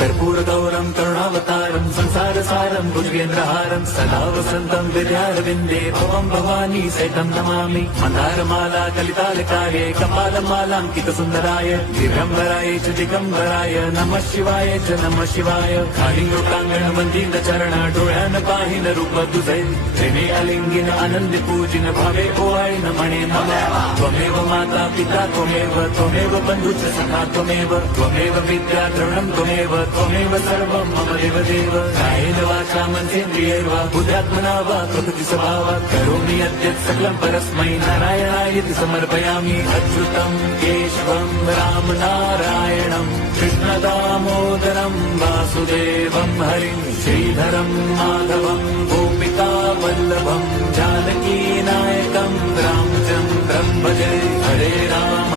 कर्पूरगौरं करुणावतारं संसारसारं भुजगेन्द्रहारं सदा वसन्तं विद्यारविन्दे भवं भवानी सहितं नमामि मन्दारमाला कलितालकाये कपालमालाङ्कितसुन्दराय दिगम्बराय च दिगम्बराय नमः शिवाय च नमः शिवाय कालिंगोकांगण मंदिर चरण डोळ्यान पाहिन रूप तुझे प्रेमे अलिंगिन आनंद पूजिन भावे ओवाळीन म्हणे मला त्वमेव माता पिता त्वमेव बंधुच सखा त्वमेव विद्या द्रवणं त्वमेव सर्वं मम देव कायेन वाचा मनसेन्द्रियैर्वा बुद्ध्यात्मना वा प्रकृति स्वभावात् करोमि यद्यत् सकलं परस्मै नारायणायति समर्पयामि अच्युतं केशवं राम नारायणं कृष्णदामोदरं वासुदेवं हरिं श्रीधरं माधवं गोपिका वल्लभं जानकी नायकं